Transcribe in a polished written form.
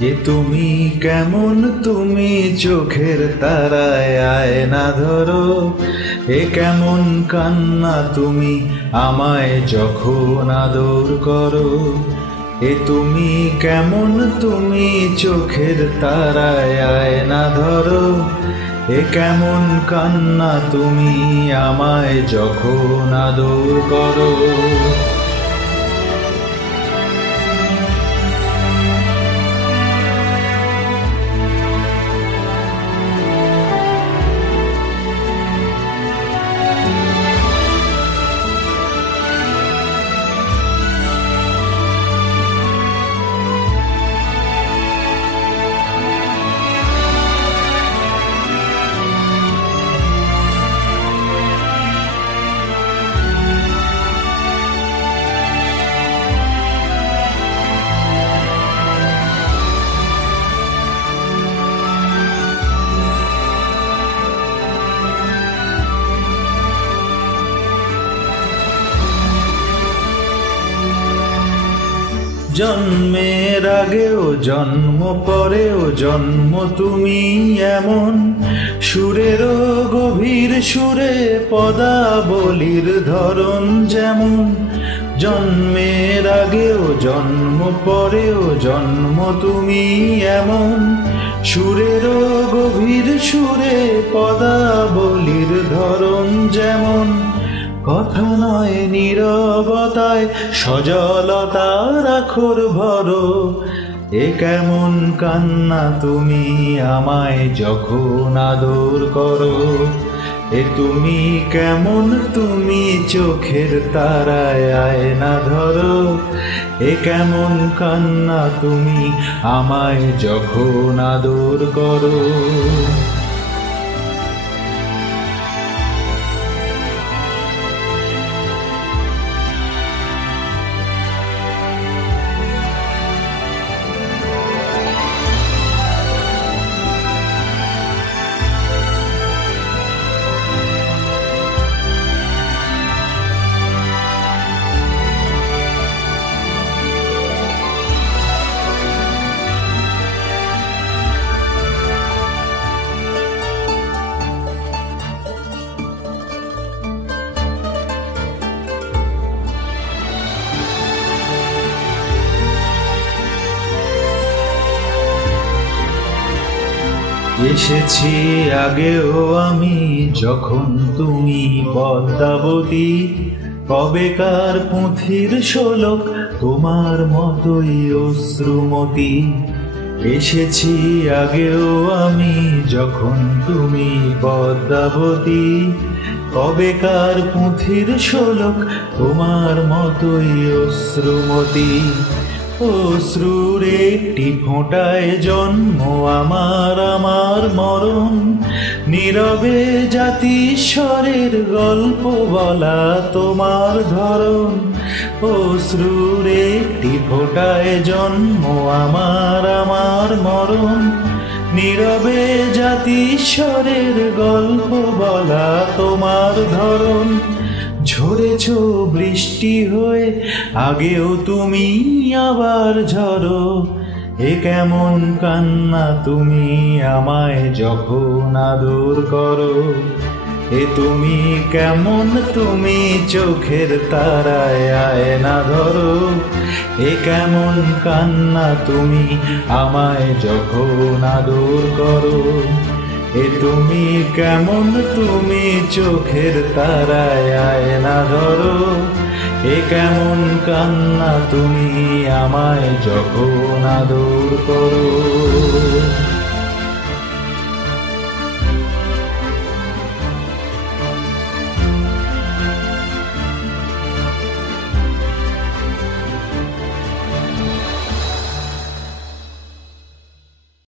এ তুমি কেমন, তুমি চোখের তারায় আয়না ধরো। এ কেমন কান্না তুমি আমায় যখন আদর করো। এ তুমি কেমন, তুমি চোখের তারায় আয়না ধরো। এ কেমন কান্না তুমি আমায় যখন আদর করো। জন্মের আগেও জন্ম পরেও জন্ম তুমি এমন, সুরেরও গভীর সুরে পদাবলীর ধরন যেমন। জন্মের আগেও জন্ম পরেও জন্ম তুমি এমন, সুরেরও গভীর সুরে পদাবলীর ধরন যেমন। কথা নয় নীরবতায় সজলতার আখর ভরো। এ কেমন কান্না তুমি আমায় যখন আদর করো। এ তুমি কেমন, তুমি চোখের তারায় আয়না ধরো। এ কেমন কান্না তুমি আমায় যখন আদর করো। এসেছি আগেও আমি যখন তুমি পদ্মাবতী। কবেকার পুঁথির শোলক তোমার মতোই অশ্রুমতি। এসেছি আগেও আমি যখন তুমি পদ্মাবতী। কবেকার পুঁথির শোলক তোমার মতোই অশ্রুমতি। অশ্রুর একটি ফোঁটায় জন্ম আমার, আমার মরণ। নীরবে জাতিস্বরের গল্প বলা তোমার ধরন। অশ্রুর একটি ফোঁটায় জন্ম আমার, আমার মরণ। নীরবে জাতিস্বরের গল্প বলা তোমার ধরন। ঝরেছ বৃষ্টি হয়ে আগেও তুমি আবার ঝরো। এ কেমন কান্না তুমি আমায় যখন আদর করো। এ তুমি কেমন, তুমি চোখের তারায় আয়না ধরো। এ কেমন কান্না তুমি আমায় যখন আদর করো। এ তুমি কেমন, তুমি চোখের তারায় আয়না ধরো। এ কেমন কান্না তুমি আমায় যখন আদর করো।